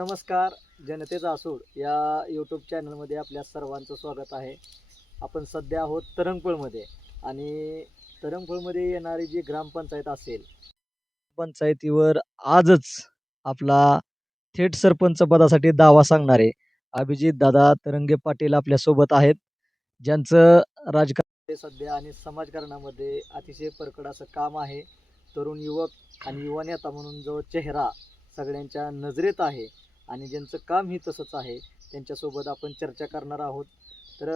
नमस्कार. जनतेचा आसूड या यूट्यूब चॅनलमध्ये आपल्या सर्वांचं स्वागत आहे. आपण सध्या आहोत तरंगफळमध्ये आणि तरंगफळमध्ये येणारी जी ग्रामपंचायत असेल, पंचायतीवर आजच आपला थेट सरपंच पदासाठी दावा सांगणारे अभिजित दादा तरंगे पाटील आपल्यासोबत आहेत, ज्यांचं राजकारण सध्या आणि समाजकारणामध्ये अतिशय परखड असं काम आहे. तरुण युवक आणि युवा नेता म्हणून जो चेहरा सगळ्यांच्या नजरेत आहे आणि ज्यांचं काम ही तसंच आहे, त्यांच्यासोबत आपण चर्चा करणार आहोत. तर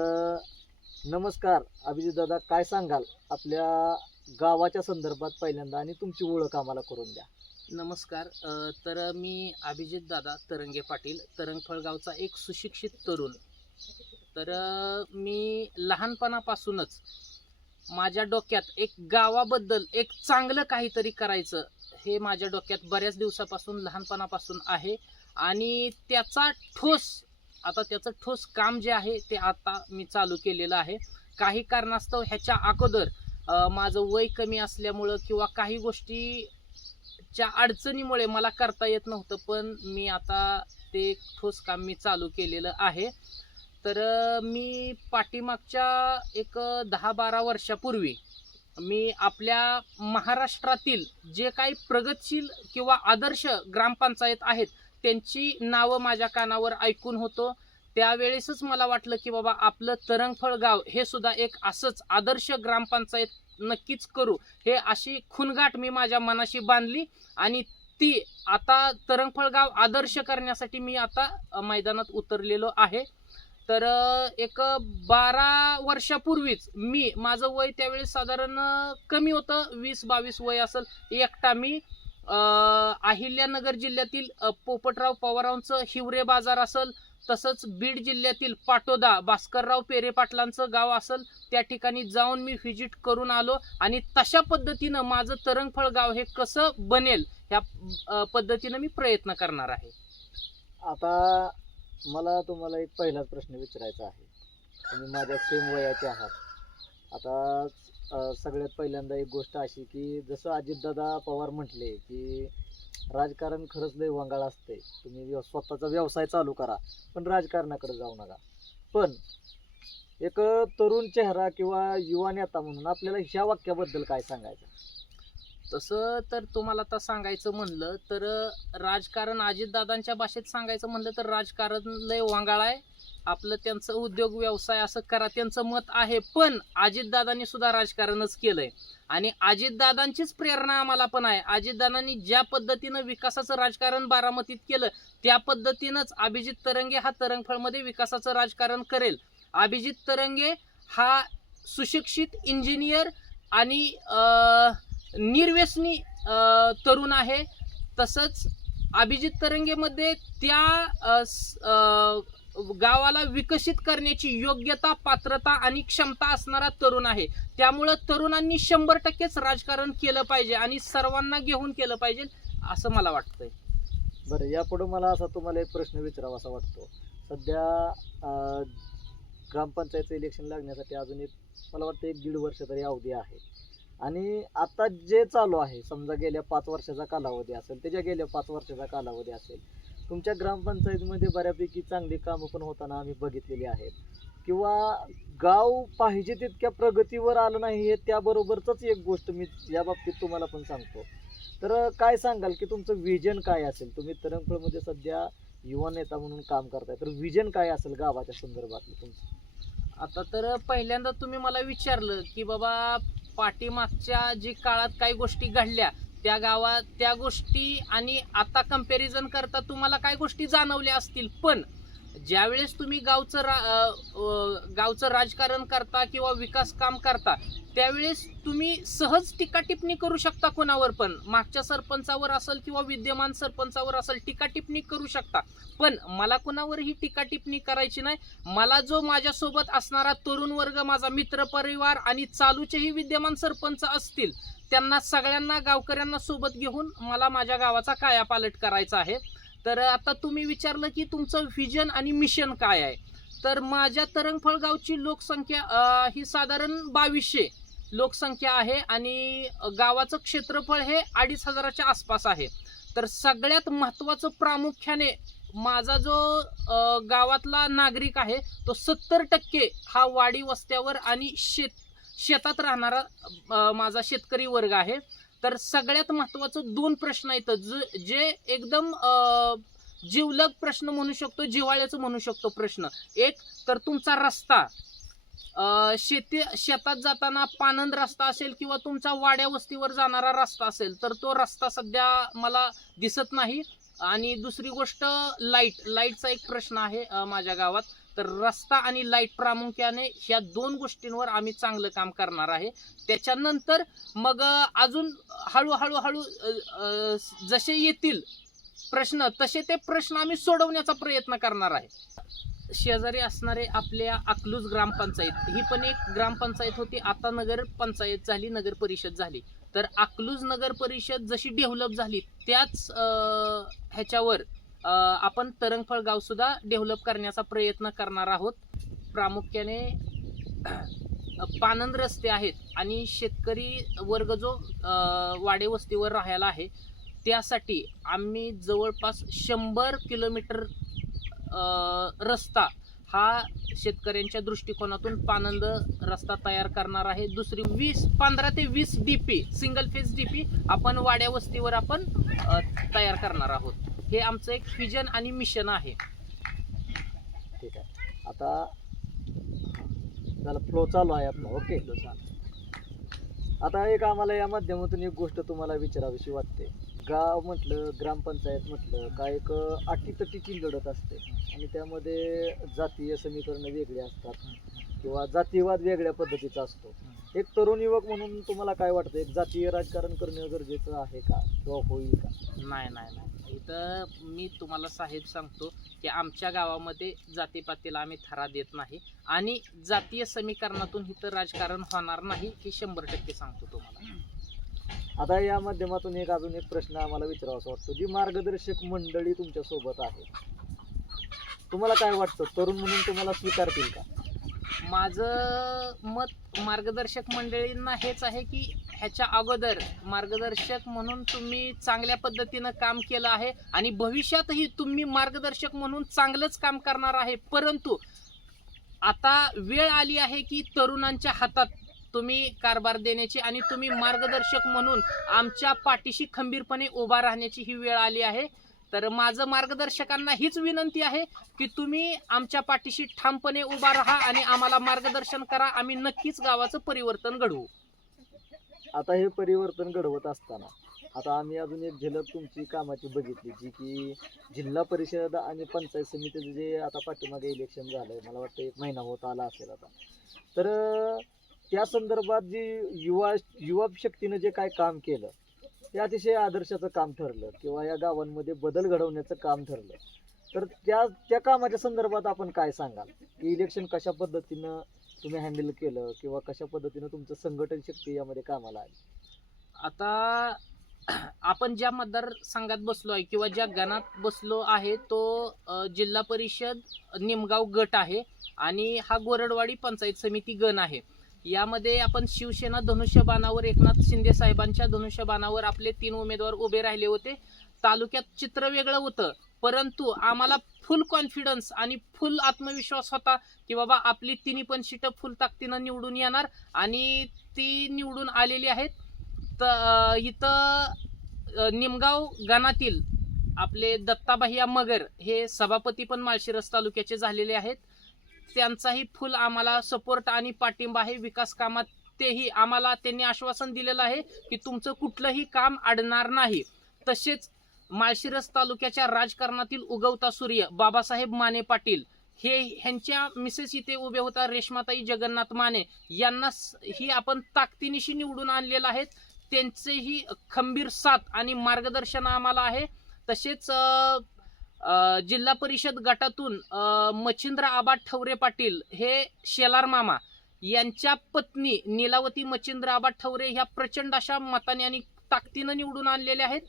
नमस्कार अभिजित दादा, काय सांगाल आपल्या गावाच्या संदर्भात पहिल्यांदा आणि तुमची ओळख आम्हाला करून द्या. नमस्कार. तर मी अभिजित दादा तरंगे पाटील, तरंगफळ गावचा एक सुशिक्षित तरुण. तर मी लहानपणापासूनच माझ्या डोक्यात एक गावाबद्दल एक चांगलं काहीतरी करायचं हे माझ्या डोक्यात बऱ्याच दिवसापासून लहानपणापासून आहे. आणि त्याचं ठोस काम जे आहे ते आता मी चालू केलेलं आहे. काही कारणास्तव ह्याच्या अगोदर माझं वय कमी असल्यामुळं किंवा काही गोष्टीच्या अडचणीमुळे मला करता येत नव्हतं, पण मी आता ते ठोस काम मी चालू केलेलं आहे. तर मी पाठीमागच्या एक 10-12 वर्षापूर्वी मी आपल्या महाराष्ट्रातील जे काही प्रगतशील किंवा आदर्श ग्रामपंचायत आहेत त्यांची नावं माझ्या कानावर ऐकून होतो. त्यावेळेसच मला वाटलं की बाबा आपलं तरंगफळ गाव हे सुद्धा एक असंच आदर्श ग्रामपंचायत नक्कीच करू, हे अशी खुणगाठ मी माझ्या मनाशी बांधली. आणि ती आता तरंगफळ गाव आदर्श करण्यासाठी मी आता मैदानात उतरलेलो आहे. तर एक 12 वर्षापूर्वीच माझं वय त्यावेळेस साधारण कमी होतं, 20-22 वय असेल. एकटा मी अहिल्यानगर जिल्ह्यातील पोपटराव पवारांचं हिवरे बाजार असेल, तसंच बीड जिल्ह्यातील पाटोदा भास्करराव पेरे पाटलांचं गाव असेल, त्या ठिकाणी जाऊन मी व्हिजिट करून आलो. आणि तशा पद्धतीनं माझं तरंगफळ गाव हे कसं बनेल ह्या पद्धतीनं मी प्रयत्न करणार आहे. आता मला तुम्हाला एक पहिलाच प्रश्न विचारायचा आहे. तुम्ही माझ्या सेम वयाचे आहात. आता सगळ्यात पहिल्यांदा एक गोष्ट अशी की जसं अजितदादा पवार म्हटले की राजकारण खरंच लय वंगाळ असते, तुम्ही स्वतःचा व्यवसाय चालू करा पण राजकारणाकडे जाऊ नका. पण एक तरुण चेहरा किंवा युवा नेता म्हणून आपल्याला ह्या वाक्याबद्दल काय सांगायचं? तसं तर तुम्हाला आता सांगायचं म्हणलं तर राजकारण अजितदादांच्या भाषेत सांगायचं म्हणलं तर राजकारण लय वांगाळ आहे. आपलं त्यांचं उद्योग व्यवसाय असं करा, त्यांचं मत आहे. पण अजितदादांनी सुद्धा राजकारणच केलंय आणि अजितदादांचीच प्रेरणा आम्हाला पण आहे. अजितदादांनी ज्या पद्धतीनं विकासाचं राजकारण बारामतीत केलं त्या पद्धतीनंच अभिजित तरंगे हा तरंगफळमध्ये विकासाचं राजकारण करेल. अभिजित तरंगे हा सुशिक्षित इंजिनियर आणि निर्व्यसनी तरुण आहे. तसंच अभिजित तरंगेमध्ये त्या गावाला विकसित करण्याची योग्यता, पात्रता आणि क्षमता असणारा तरुण आहे. त्यामुळं तरुणांनी 100%च राजकारण केलं पाहिजे आणि सर्वांना घेऊन केलं पाहिजे असं मला वाटतंय. बरं, यापुढे मला असा तुम्हाला एक प्रश्न विचारावा असा वाटतो. सध्या ग्रामपंचायतचं इलेक्शन लागण्यासाठी अजून एक मला वाटतं 1-1.5 वर्ष तरी अवधी आहे. आणि आता जे चालू आहे, समजा गेल्या 5 वर्षाचा कालावधी असेल, त्याच्या गेल्या 5 वर्षाचा कालावधी असेल, तुमच्या ग्रामपंचायतीमध्ये बऱ्यापैकी चांगली कामं पण होताना आम्ही बघितलेली आहेत. किंवा गाव पाहिजे तितक्या प्रगतीवर आलं नाही हे त्याबरोबरच एक गोष्ट मी या बाबतीत तुम्हाला पण सांगतो. तर काय सांगाल की तुमचं विजन काय असेल? तुम्ही तरंगफळमध्ये सध्या युवा नेता म्हणून काम करताय, तर विजन काय असेल गावाच्या संदर्भातलं तुमचं? आता तर पहिल्यांदा तुम्ही मला विचारलं की बाबा पाठीमागच्या जी काळात काही गोष्टी घडल्या त्या गावात त्या गोष्टी आणि आता कंपॅरिझन करता तुम्हाला काय गोष्टी जाणवल्या असतील. पण ज्यावेळेस तुम्ही गावचं राजकारण करता किंवा विकास काम करता त्यावेळेस तुम्ही सहज टीका टिप्पणी करू शकता. कोणावर पण, मागच्या सरपंचावर असेल किंवा विद्यमान सरपंचावर असेल, टीका टिप्पणी करू शकता. पण मला कोणावरही टीका टिप्पणी करायची नाही. मला जो माझ्यासोबत असणारा तरुण वर्ग, माझा मित्र परिवार आणि चालूचेही विद्यमान सरपंच असतील त्यांना सगळ्यांना गावकऱ्यांना सोबत घेऊन मला माझ्या गावाचा कायापालट करायचा आहे. तर आता तुम्ही विचारलं की तुमचं व्हिजन आणि मिशन काय आहे. तर माझ्या तरंगफळ गावची लोकसंख्या ही साधारण 2200 लोकसंख्या आहे आणि गावाचं क्षेत्रफळ हे 2500च्या आसपास आहे. तर सगळ्यात महत्त्वाचं प्रामुख्याने माझा जो गावातला नागरिक आहे तो 70% हा वाडी वस्त्यावर आणि शेतात राहणारा माझा शेतकरी वर्ग आहे. तर सगळ्यात महत्वाचं 2 प्रश्न आहेत जे एकदम जिवलग प्रश्न म्हणू शकतो, जिव्हाळ्याचं म्हणू शकतो प्रश्न. एक तर तुमचा रस्ता, शेतात जाताना पानंद रस्ता असेल किंवा तुमचा वाड्या वस्तीवर जाणारा रस्ता असेल तर तो रस्ता सध्या मला दिसत नाही. आणि दुसरी गोष्ट लाईटचा एक प्रश्न आहे माझ्या गावात. तर रस्ता आणि लाईट प्रामुख्याने ह्या 2 गोष्टींवर आम्ही चांगलं काम करणार आहे. त्याच्यानंतर मग अजून हळूहळू जसे येतील प्रश्न तसे ते प्रश्न आम्ही सोडवण्याचा प्रयत्न करणार आहे. शेजारी असणारे आपल्या अकलूज ग्रामपंचायत ही पण एक ग्रामपंचायत होती, आता नगर पंचायत झाली, नगर परिषद झाली. तर अकलूज नगर परिषद जशी डेव्हलप झाली त्याच ह्याच्यावर आपण तरंगफळ गाव सुद्धा डेव्हलप करण्याचा प्रयत्न करणार आहोत. प्रामुख्याने पानंद रस्ते आहेत आणि शेतकरी वर्ग जो वाडे वस्तीवर राहायला आहे त्यासाठी आम्ही जवळपास 100 किलोमीटर रस्ता हा शेतकऱ्यांच्या दृष्टिकोनातून पानंद रस्ता तयार करणार आहे. दुसरी 15 ते 20 DP सिंगल फेज DP आपण वाड्या वस्तीवर आपण तयार करणार आहोत. हे आमचं एक विजन आणि मिशन आहे. ठीक आहे, आता झालं, फ्लो चालू आहे आपला. ओके, आता एक आम्हाला या माध्यमातून एक गोष्ट तुम्हाला विचारावीशी वाटते. गाव म्हटलं, ग्रामपंचायत म्हटलं का एक अटीतटीची लढत असते आणि त्यामध्ये जातीय समीकरणं वेगळी असतात किंवा जातीयवाद वेगळ्या पद्धतीचा असतो. एक तरुण युवक म्हणून तुम्हाला काय वाटतं, एक जातीय राजकारण करणं गरजेचं आहे का किंवा होईल का? नाही. इथं मी तुम्हाला साहेब सांगतो की आमच्या गावामध्ये जातीपातीला आम्ही थरा देत नाही आणि जातीय समीकरणातून इथं राजकारण होणार नाही हे 100% सांगतो तुम्हाला. आता या माध्यमातून अजून एक प्रश्न आम्हाला विचारावासा वाटतो. जी मार्गदर्शक मंडळी तुमच्या सोबत आहे, तुम्हाला काय वाटतं, तरुण म्हणून तुम्हाला स्वीकारतील का? माझं मत मार्गदर्शक मंडळींना हेच आहे की ह्याच्या अगोदर मार्गदर्शक म्हणून तुम्ही चांगल्या पद्धतीनं काम केलं आहे आणि भविष्यातही तुम्ही मार्गदर्शक म्हणून चांगलंच काम करणार आहे. परंतु आता वेळ आली आहे की तरुणांच्या हातात तुम्ही कारभार देण्याची आणि तुम्ही मार्गदर्शक म्हणून आमच्या पाठीशी खंबीरपणे उभा राहण्याची ही वेळ आली आहे. तर माझं मार्गदर्शकांना हीच विनंती आहे की तुम्ही आमच्या पाठीशी ठामपणे उभा राहा आणि आम्हाला मार्गदर्शन करा. आम्ही नक्कीच गावाचं परिवर्तन घडवू. आता हे परिवर्तन घडवत असताना आता आम्ही अजून एक झलक तुमची कामाची बघितली, जी की जिल्हा परिषद आणि पंचायत समितीचं जे आता पाठीमागे इलेक्शन झालंय, मला वाटतं 1 महिना होत आला असेल आता. तर त्या संदर्भात जी युवा शक्तीनं जे काय काम केलं ते अतिशय आदर्शाचं काम ठरलं किंवा या गावांमध्ये बदल घडवण्याचं काम ठरलं. तर त्या कामाच्या संदर्भात आपण काय सांगाल की इलेक्शन कशा पद्धतीनं तुम्ही हँडल केलं किंवा कशा पद्धतीनं तुमचं संघटन शक्ती यामध्ये कामाला आली? आता आपण ज्या मतदारसंघात बसलो आहे किंवा ज्या गणात बसलो आहे तो जिल्हा परिषद निमगाव गट आहे आणि हा गोरडवाडी पंचायत समिती गण आहे. यामध्ये आपण शिवसेना धनुष्यबाणावर एकनाथ शिंदे साहेबांच्या धनुष्यबाणावर आपले 3 उमेदवार उभे राहिले होते. तालुक्यात चित्र वेगळं होतं परंतु आम्हाला फुल कॉन्फिडन्स आणि फुल आत्मविश्वास होता की बाबा आपली 3 पण सीटं फुल ताकदीनं निवडून येणार आणि ती निवडून आलेली आहेत. तर इथं निमगाव गणातील आपले दत्ताबाह्या मगर हे सभापती पण माळशिरस तालुक्याचे झालेले आहेत. त्यांचाही फुल आम्हाला सपोर्ट आणि पाठिंबा आहे विकास कामात. तेही आम्हाला त्यांनी आश्वासन दिलेलं आहे की तुमचं कुठलंही काम अडणार नाही. तसेच माळशिरस तालुक्याच्या राजकारणातील उगवता सूर्य बाबासाहेब माने पाटील ह्यांच्या मिसेस इथे उभे होता रेश्माताई जगन्नाथ माने, यांना ही आपण ताकदीनिशी निवडून आणलेलं आहे. त्यांचेही खंबीर साथ आणि मार्गदर्शन आम्हाला आहे. तसेच जिल्हा परिषद गटातून मच्छिंद्र आबा ठवरे पाटील हे शेलार मामा यांच्या पत्नी नीलावती मच्छिंद्र आबा ठवरे ह्या प्रचंड अशा मताने आणि ताकदीनं निवडून आणलेल्या आहेत.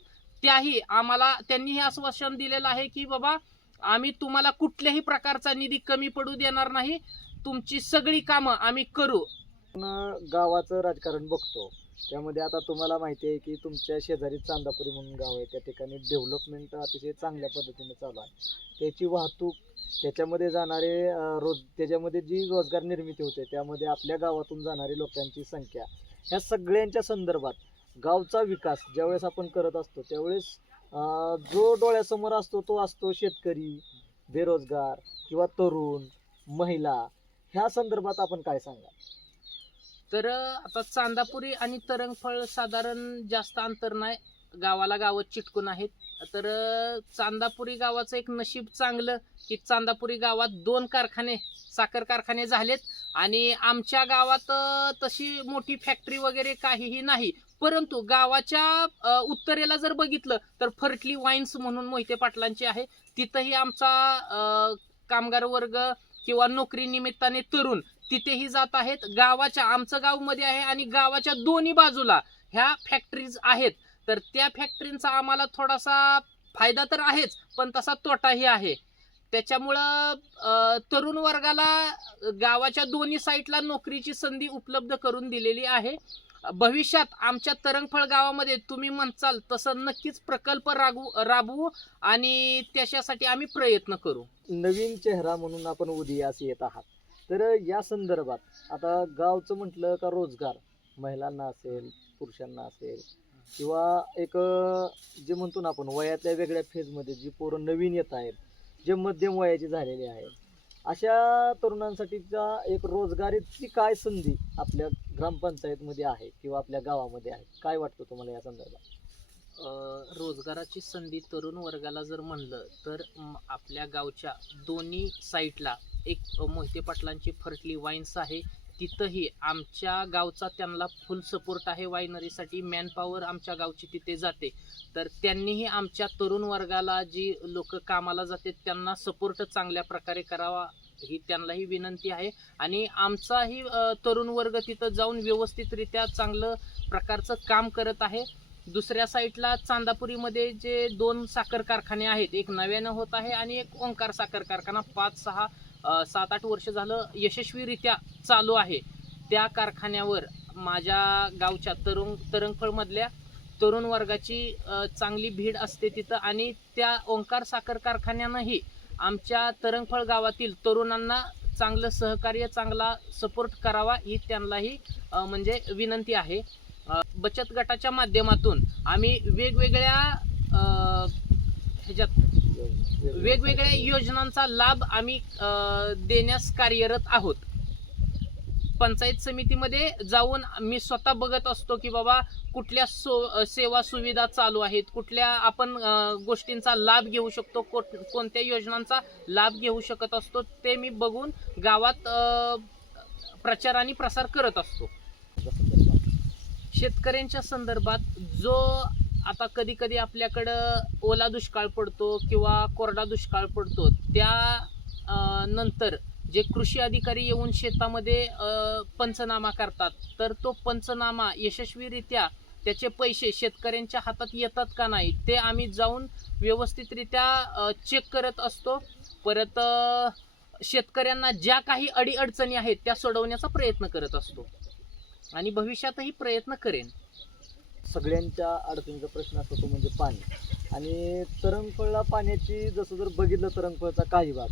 त्याही आम्हाला त्यांनी हे आश्वासन दिलेलं आहे की बाबा आम्ही तुम्हाला कुठल्याही प्रकारचा निधी कमी पडू देणार नाही, तुमची सगळी कामं आम्ही करू. गावाचं राजकारण बघतो त्यामध्ये आता तुम्हाला माहिती आहे की तुमच्या शेजारी चांदापुरी म्हणून गाव आहे, त्या ठिकाणी डेव्हलपमेंट अतिशय चांगल्या पद्धतीने चालू आहे. त्याची वाहतूक, त्याच्यामध्ये जाणारे त्याच्यामध्ये जी रोजगार निर्मिती होते, त्यामध्ये आपल्या गावातून जाणारी लोकांची संख्या, ह्या सगळ्यांच्या संदर्भात गावचा विकास ज्यावेळेस आपण करत असतो त्यावेळेस जो डोळ्यासमोर असतो तो असतो शेतकरी, बेरोजगार किंवा तरुण, महिला. ह्या संदर्भात आपण काय सांगा? तर आता चांदापुरी आणि तरंगफळ साधारण जास्त अंतर नाही, गावाला गाव चिटकून आहेत. तर चांदापुरी गावाचं एक नशीब चांगलं की चांदापुरी गावात 2 कारखाने, साखर कारखाने झालेत आणि आमच्या गावात तशी मोठी फॅक्टरी वगैरे काहीही नाही. परंतु गावाच्या उत्तरेला जर बघितलं तर फर्टली वाईन्स म्हणून मोहिते पाटलांची आहे. तिथंही आमचा कामगार वर्ग किंवा नोकरी निमित्ताने तरुण तिथेही जात आहेत. आमचं गाव मध्ये आहे आणि गावाच्या दोन्ही बाजूला ह्या फॅक्टरीज आहेत. तर त्या फॅक्टरींचा आम्हाला थोडासा फायदा तर आहेच, पण तसा तोटाही आहे. त्याच्यामुळं तरुण वर्गाला गावाच्या दोन्ही साईडला नोकरीची संधी उपलब्ध करून दिलेली आहे. भविष्यात आमच्या तरंगफळ गावामध्ये तुम्ही म्हणसाल तसं नक्कीच प्रकल्प राबवू आणि त्याच्यासाठी आम्ही प्रयत्न करू. नवीन चेहरा म्हणून आपण उदयास येत आहात, तर या संदर्भात आता गावचं म्हटलं का रोजगार महिलांना असेल, पुरुषांना असेल, किंवा एक जे म्हणतो ना आपण वयातल्या वेगळ्या फेजमध्ये जी पोरं नवीन येत आहेत, जे मध्यम वयाची झालेली आहेत, अशा तरुणांसाठीचा एक रोजगारीची काय संधी आपल्या ग्रामपंचायतमध्ये आहे किंवा आपल्या गावामध्ये आहे? काय वाटतं तुम्हाला या संदर्भात? रोजगाराची संधी तरुण वर्गाला जर म्हणलं तर आपल्या गावच्या दोन्ही साईडला एक मोहिते पाटलांची फर्टली वाईन्स आहे. तिथंही आमच्या गावचा त्यांना फुल सपोर्ट आहे. वायनरीसाठी मॅनपॉवर आमच्या गावची तिथे जाते. तर त्यांनीही आमच्या तरुण वर्गाला जी लोक कामाला जाते त्यांना सपोर्ट चांगल्या प्रकारे करावा ही त्यांनाही विनंती आहे. आणि आमचाही तरुण वर्ग तिथं जाऊन व्यवस्थितरित्या चांगलं प्रकारचं काम करत आहे. दुसऱ्या साईडला चांदापुरीमध्ये जे 2 साखर कारखाने आहेत, एक नव्यानं होत आहे आणि एक ओंकार साखर कारखाना 5-6 7-8 वर्ष झालं यशस्वीरित्या चालू आहे. त्या कारखान्यावर माझ्या गावच्या तरंगफळमधल्या तरुण वर्गाची चांगली भीड असते तिथं. आणि त्या ओंकार साखर कारखान्यानंही आमच्या तरंगफळ गावातील तरुणांना चांगलं सहकार्य, चांगला सपोर्ट करावा ही त्यांनाही म्हणजे विनंती आहे. बचत गटाच्या माध्यमातून आम्ही वेगवेगळ्या योजनांचा लाभ आम्ही देण्यास कार्यरत आहोत. पंचायत समितीमध्ये जाऊन मी स्वतः बघत असतो की बाबा कुठल्या सेवा सुविधा चालू आहेत, कुठल्या आपण गोष्टींचा लाभ घेऊ शकतो, कोणत्या योजनांचा लाभ घेऊ शकत असतो, ते मी बघून गावात प्रचार आणि प्रसार करत असतो. शेतकऱ्यांच्या संदर्भात जो आता कधी कधी आपल्याकडं ओला दुष्काळ पडतो किंवा कोरडा दुष्काळ पडतो, त्या नंतर जे कृषी अधिकारी येऊन शेतामध्ये पंचनामा करतात, तर तो पंचनामा यशस्वीरित्या त्याचे पैसे शेतकऱ्यांच्या हातात येतात का नाही ते आम्ही जाऊन व्यवस्थितरित्या चेक करत असतो. परत शेतकऱ्यांना ज्या काही अडीअडचणी आहेत त्या सोडवण्याचा प्रयत्न करत असतो आणि भविष्यातही प्रयत्न करेन. सगळ्यांच्या अडचणीचा प्रश्न असतो तो म्हणजे पाणी. आणि तरंगफळला पाण्याची जसं जर बघितलं तरंगफळचा काही भाग,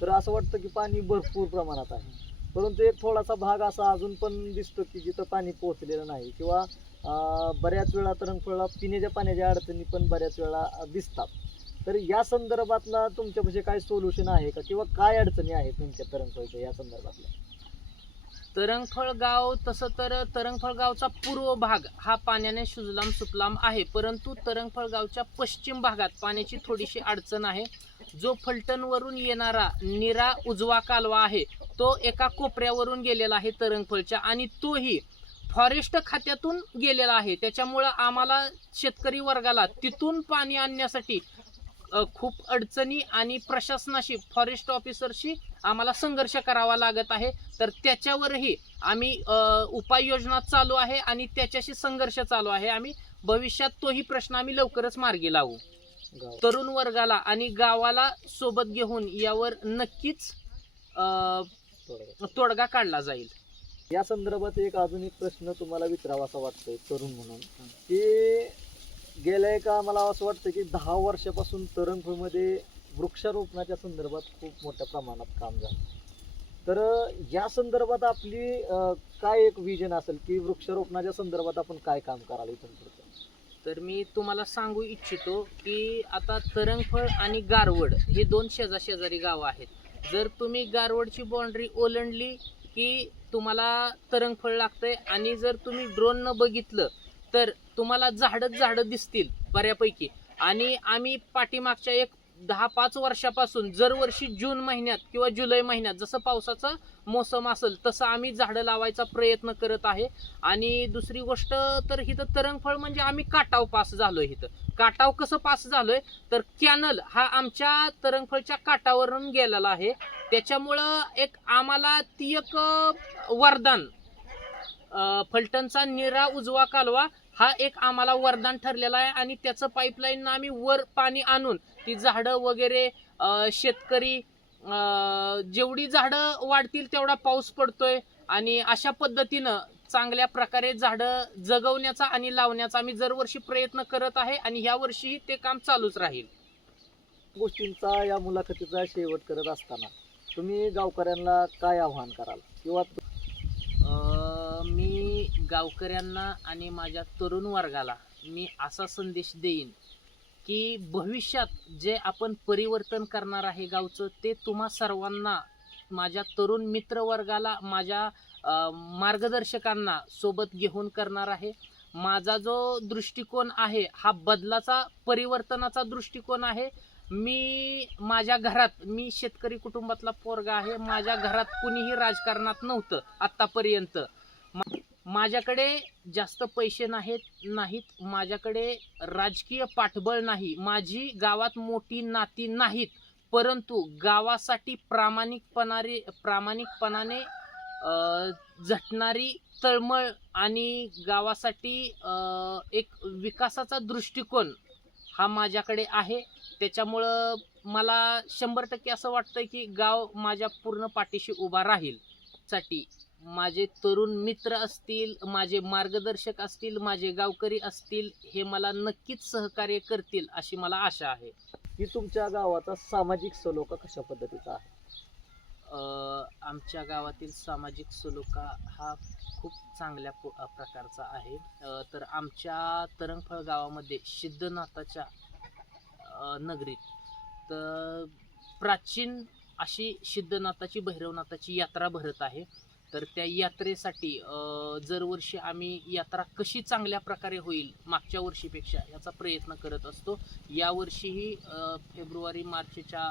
तर असं वाटतं की पाणी भरपूर प्रमाणात आहे, परंतु एक थोडासा भाग असा अजून पण दिसतो की जिथं पाणी पोहोचलेलं नाही, किंवा बऱ्याच वेळा तरंगफळला पिण्याच्या पाण्याच्या अडचणी पण बऱ्याच वेळा दिसतात. तर या संदर्भातला तुमच्यापाशी काय सोल्युशन आहे का, किंवा काय अडचणी आहेत नेमक्या तरंगफळच्या या संदर्भातल्या? तरंगफळ गाव तसं तर तरंगफळ गावचा पूर्व भाग हा पाण्याने सुजलाम सुफलाम आहे, परंतु तरंगफळ गावच्या पश्चिम भागात पाण्याची थोडीशी अडचण आहे. जो फलटणवरून येणारा निरा उजवा कालवा आहे तो एका कोपऱ्यावरून गेलेला आहे तरंगफळच्या, आणि तोही फॉरेस्ट खात्यातून गेलेला आहे. त्याच्यामुळं आम्हाला शेतकरी वर्गाला तिथून पाणी आणण्यासाठी खूप अडचणी आणि प्रशासनाशी, फॉरेस्ट ऑफिसरशी आम्हाला संघर्ष करावा लागत आहे. तर त्याच्यावरही आम्ही उपाययोजना चालू आहे आणि त्याच्याशी संघर्ष चालू आहे. आम्ही भविष्यात तोही प्रश्न आम्ही लवकरच मार्गी लावू. तरुण वर्गाला आणि गावाला सोबत घेऊन यावर नक्कीच तोडगा काढला जाईल. या संदर्भात अजून एक प्रश्न तुम्हाला विचारावा असा वाटतोय तरुण म्हणून, की गेल्या मला असं वाटतं की 10 वर्षापासून तरंगपूरमध्ये वृक्षारोपणाच्या संदर्भात खूप मोठ्या प्रमाणात काम झालं. तर या संदर्भात आपली काय एक विजन असेल की वृक्षारोपणाच्या संदर्भात आपण काय काम कराल इथून पुढचं? तर मी तुम्हाला सांगू इच्छितो की आता तरंगफळ आणि गारवड हे 2 शेजारी गावं आहेत. जर तुम्ही गारवडची बाउंड्री ओलांडली की तुम्हाला तरंगफळ लागतंय, आणि जर तुम्ही ड्रोन न बघितलं तर तुम्हाला झाडं दिसतील बऱ्यापैकी. आणि आम्ही पाठीमागच्या एक 10-5 वर्षापासून दरवर्षी जून महिन्यात किंवा जुलै महिन्यात जसं पावसाचा मोसम असेल तसं आम्ही झाडं लावायचा प्रयत्न करत आहे. आणि दुसरी गोष्ट तर इथं तरंगफळ म्हणजे आम्ही काटाव पास झालोय. इथं काटाव कसं पास झालोय तर कॅनल हा आमच्या तरंगफळच्या काटावरून गेलेला आहे. त्याच्यामुळं एक आम्हाला ती एक वरदान, फलटणचा निरा उजवा कालवा हा एक आम्हाला वरदान ठरलेला आहे. आणि त्याचं पाईपलाईन आम्ही वर पाणी आणून ती झाडं वगैरे शेतकरी जेवढी झाडं वाढतील तेवढा पाऊस पडतोय. आणि अशा पद्धतीनं चांगल्या प्रकारे झाडं जगवण्याचा आणि लावण्याचा आम्ही दरवर्षी प्रयत्न करत आहे. आणि ह्या वर्षीही ते काम चालूच राहील. गोष्टींचा या मुलाखतीचा शेवट करत असताना तुम्ही गावकऱ्यांना काय आव्हान कराल, किंवा मी गावकऱ्यांना आणि माझ्या तरुण वर्गाला मी असा संदेश देईन की भविष्यात जे आपण परिवर्तन करणार आहे गावचं, ते तुम्हा सर्वांना, माझ्या तरुण मित्रवर्गाला, माझ्या मार्गदर्शकांना सोबत घेऊन करणार आहे. माझा जो दृष्टिकोन आहे हा बदलाचा, परिवर्तनाचा दृष्टिकोन आहे. माझ्या घरात, मी शेतकरी कुटुंबातला पोरगा आहे. माझ्या घरात कुणीही राजकारणात नव्हतं आत्तापर्यंत. माझ्याकडे जास्त पैसे नाहीत, माझ्याकडे राजकीय पाठबळ नाही, माझी गावात मोठी नाती नाहीत, परंतु गावासाठी प्रामाणिकपणाने झटणारी तळमळ आणि गावासाठी एक विकासाचा दृष्टिकोन हा माझ्याकडे आहे. त्याच्यामुळं मला 100% असं वाटतं की गाव माझ्या पूर्ण पाठीशी उभा राहील. साठी माझे तरुण मित्र असतील, माझे मार्गदर्शक असतील, माझे गावकरी असतील, हे मला नक्कीच सहकार्य करतील अशी मला आशा आहे. की तुमच्या गावाचा सामाजिक सलोखा कशा पद्धतीचा आहे? आमच्या गावातील सामाजिक सलोखा हा खूप चांगल्या प्रकारचा आहे. तर आमच्या तरंगफळ गावामध्ये सिद्धनाथाच्या नगरीत तर प्राचीन अशी सिद्धनाथाची, भैरवनाथाची यात्रा भरत आहे. तर त्या यात्रेसाठी दरवर्षी आम्ही यात्रा कशी चांगल्या प्रकारे होईल मागच्या वर्षीपेक्षा याचा प्रयत्न करत असतो. यावर्षीही फेब्रुवारी-मार्चच्या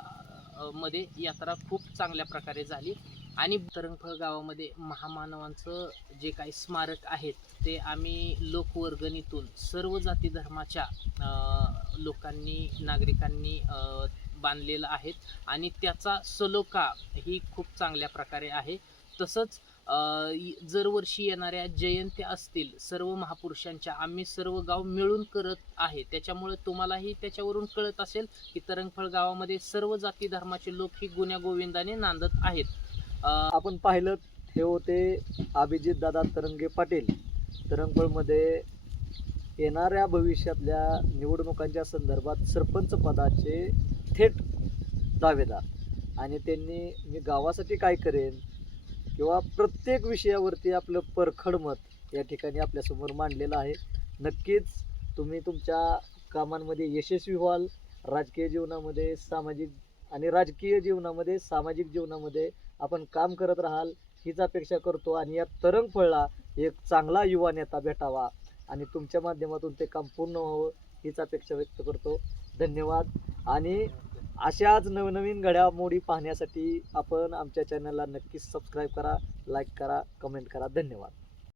मध्ये यात्रा खूप चांगल्या प्रकारे झाली. आणि तरंगफळ गावामध्ये महामानवांचं जे काही स्मारक आहेत ते आम्ही लोकवर्गणीतून सर्व जाती धर्माच्या लोकांनी, नागरिकांनी बांधलेलं आहेत. आणि त्याचा सलोखा ही खूप चांगल्या प्रकारे आहे. तसंच दरवर्षी येणाऱ्या जयंत्या असतील सर्व महापुरुषांच्या, आम्ही सर्व गाव मिळून करत आहे. त्याच्यामुळे तुम्हालाही त्याच्यावरून कळत असेल की तरंगफळ गावामध्ये सर्व जाती धर्माचे लोक ही गुण्यागोविंदाने नांदत आहेत. आपण पाहिलं हे होते अभिजित दादा तरंगे पाटील, तरंगफळमध्ये येणाऱ्या भविष्यातल्या निवडणुकांच्या संदर्भात सरपंच पदाचे थेट दावेदार. आणि त्यांनी मी गावासाठी काय करेन किंवा प्रत्येक विषयावरती आपलं परखड मत या ठिकाणी आपल्यासमोर मांडलेलं आहे. नक्कीच तुम्ही तुमच्या कामांमध्ये यशस्वी व्हाल. राजकीय जीवनामध्ये, राजकीय जीवनामध्ये, सामाजिक जीवनामध्ये आपण काम करत राहाल हीच अपेक्षा करतो. आणि या तरंगफळला एक चांगला युवा नेता भेटावा आणि तुमच्या माध्यमातून ते काम पूर्ण व्हावं हीच अपेक्षा व्यक्त करतो. धन्यवाद. आणि अशाच नवनवीन घडामोडी पाहण्यासाठी आपण आमच्या चॅनलला नक्कीच सबस्क्राईब करा, लाईक करा, कमेंट करा. धन्यवाद.